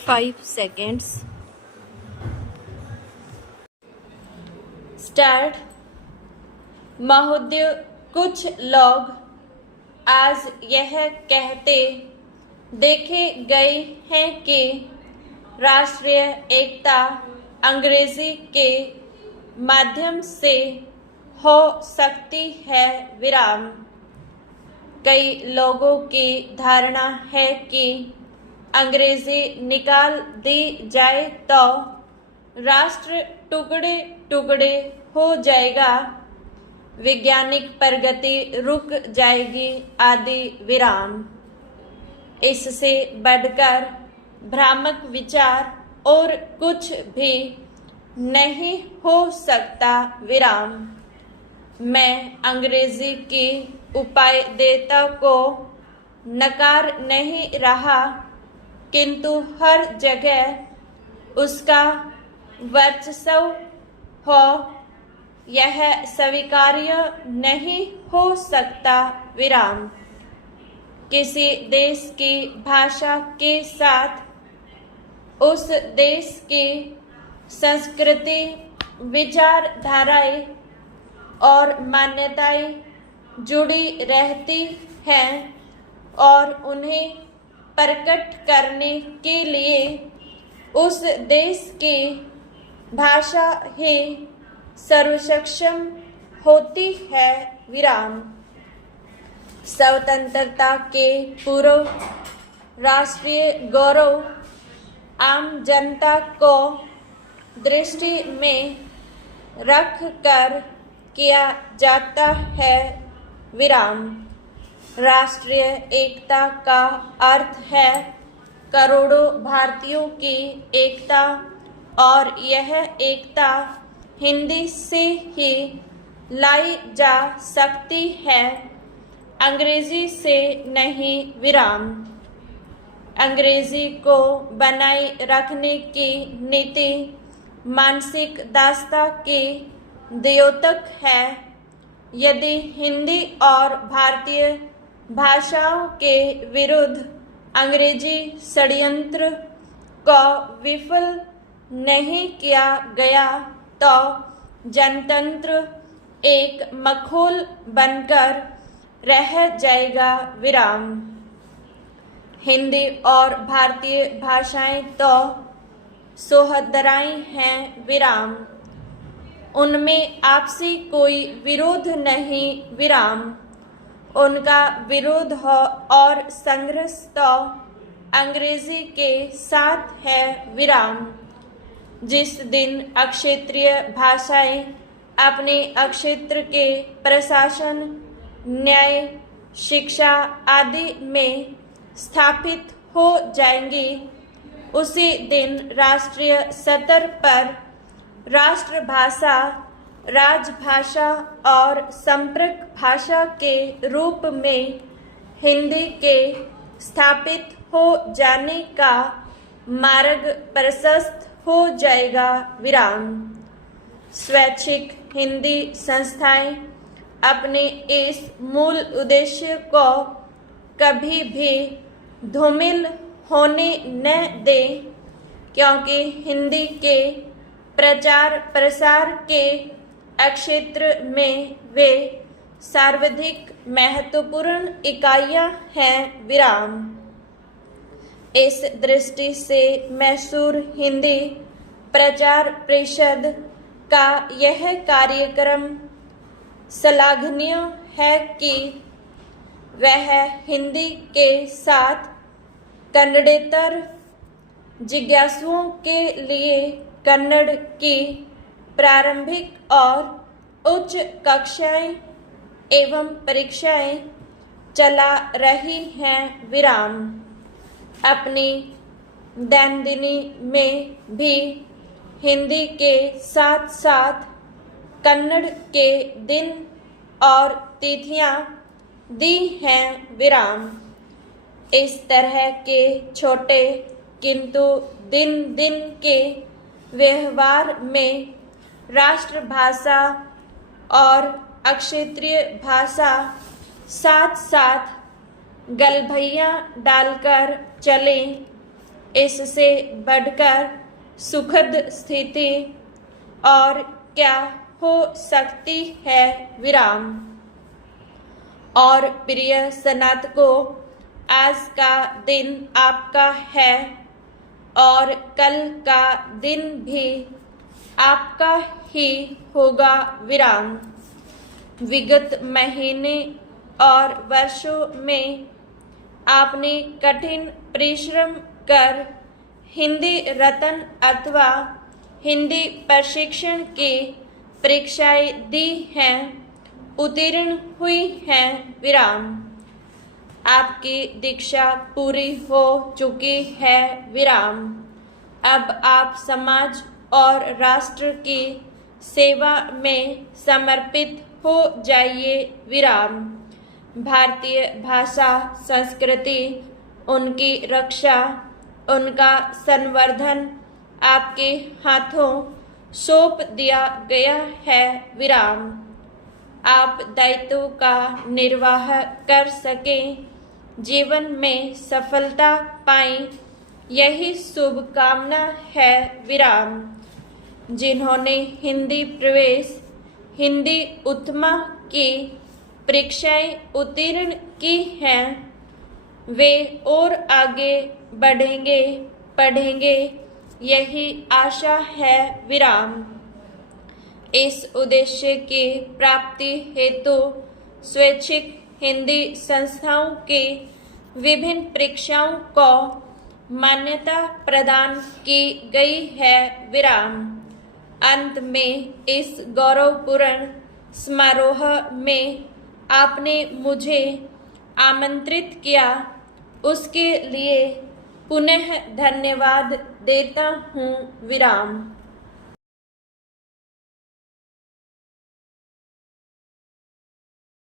5 seconds. Start. महोदय, कुछ लोग आज यह कहते देखे गए हैं कि राष्ट्रीय एकता अंग्रेजी के माध्यम से हो सकती है विराम। कई लोगों की धारणा है कि अंग्रेजी निकाल दी जाए तो राष्ट्र टुकड़े टुकड़े हो जाएगा, वैज्ञानिक प्रगति रुक जाएगी आदि विराम। इससे बढ़कर भ्रामक विचार और कुछ भी नहीं हो सकता विराम। मैं अंग्रेजी की उपादेयता को नकार नहीं रहा, किंतु हर जगह उसका वर्चस्व हो यह स्वीकार्य नहीं हो सकता विराम। किसी देश की भाषा के साथ उस देश की संस्कृति, विचारधाराएं और मान्यताएं जुड़ी रहती हैं और उन्हें प्रकट करने के लिए उस देश की भाषा ही सर्वसक्षम होती है विराम। स्वतंत्रता के पूर्व राष्ट्रीय गौरव आम जनता को दृष्टि में रख कर किया जाता है विराम। राष्ट्रीय एकता का अर्थ है करोड़ों भारतीयों की एकता, और यह एकता हिंदी से ही लाई जा सकती है, अंग्रेजी से नहीं विराम। अंग्रेजी को बनाए रखने की नीति मानसिक दासता की द्योतक है। यदि हिंदी और भारतीय भाषाओं के विरुद्ध अंग्रेजी षड्यंत्र को विफल नहीं किया गया तो जनतंत्र एक मखौल बनकर रह जाएगा विराम। हिंदी और भारतीय भाषाएं तो सोहदराएं हैं विराम, उनमें आपसी कोई विरोध नहीं विराम। उनका विरोध हो और संघर्ष तो अंग्रेजी के साथ है विराम। जिस दिन अक्षेत्रीय भाषाएं अपने अक्षेत्र के प्रशासन, न्याय, शिक्षा आदि में स्थापित हो जाएंगी, उसी दिन राष्ट्रीय स्तर पर राष्ट्रभाषा, राजभाषा और संपर्क भाषा के रूप में हिंदी के स्थापित हो जाने का मार्ग प्रशस्त हो जाएगा विराम। स्वैच्छिक हिंदी संस्थाएं अपने इस मूल उद्देश्य को कभी भी धूमिल होने न दें, क्योंकि हिंदी के प्रचार प्रसार के क्षेत्र में वे सर्वाधिक महत्वपूर्ण इकाइयां हैं विराम। इस दृष्टि से मैसूर हिंदी प्रचार परिषद का यह कार्यक्रम श्लाघनीय है कि वह हिंदी के साथ कन्नड़ेतर जिज्ञासुओं के लिए कन्नड़ की प्रारंभिक और उच्च कक्षाएं एवं परीक्षाएं चला रही हैं विराम। अपनी दैनंदिनी में भी हिंदी के साथ साथ कन्नड़ के दिन और तिथियां दी हैं विराम। इस तरह के छोटे किंतु दिन दिन के व्यवहार में राष्ट्रभाषा और अक्षेत्रीय भाषा साथ साथ गलभैया डालकर चलें इससे बढ़कर सुखद स्थिति और क्या हो सकती है विराम। और प्रिय स्नातकों, आज का दिन आपका है और कल का दिन भी आपका ही होगा विराम। विगत महीने और वर्षों में आपने कठिन परिश्रम कर हिंदी रत्न अथवा हिंदी प्रशिक्षण की परीक्षाएं दी हैं, उत्तीर्ण हुई हैं विराम। आपकी दीक्षा पूरी हो चुकी है विराम। अब आप समाज और राष्ट्र की सेवा में समर्पित हो जाइए विराम। भारतीय भाषा संस्कृति, उनकी रक्षा, उनका संवर्धन आपके हाथों सौंप दिया गया है विराम। आप दायित्व का निर्वाह कर सकें, जीवन में सफलता पाएं, यही शुभकामना है विराम। जिन्होंने हिंदी प्रवेश, हिंदी उत्तमा की परीक्षाएं उत्तीर्ण की हैं, वे और आगे बढ़ेंगे, पढ़ेंगे, यही आशा है विराम। इस उद्देश्य की प्राप्ति हेतु स्वैच्छिक हिंदी संस्थाओं की विभिन्न परीक्षाओं को मान्यता प्रदान की गई है विराम। अंत में इस गौरवपूर्ण समारोह में आपने मुझे आमंत्रित किया, उसके लिए पुनः धन्यवाद देता हूँ विराम।